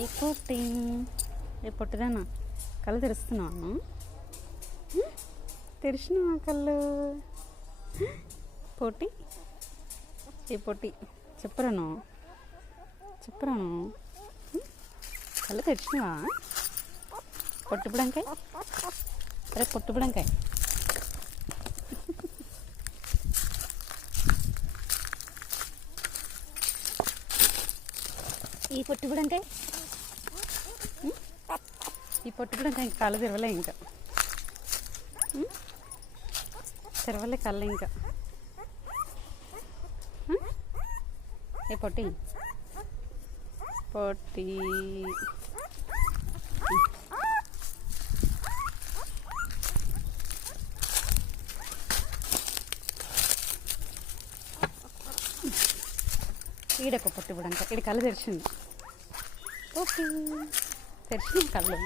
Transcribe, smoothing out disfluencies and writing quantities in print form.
ఏ పొట్టి ఏ పొట్టిదానా కళ్ళు తెరుస్తున్నాను. తెరిచినా కళ్ళు పొట్టి ఏ పొట్టి చెప్పరాను కళ్ళు తెరిచినవా? పొట్టిపుడంకాయ అరే పొట్టిపుడంకాయ ఈ పొట్టిపుడంకాయ కళ్ళు తెరవలే ఇంకా తెరవలే కళ్ళు ఇంకా. ఏ పొట్టి పొట్టి ఈడొక పొట్టిపుడంకాయ ఈడ కళ్ళు తెరిచింది. ఓకే తెరిచిన కళ్ళు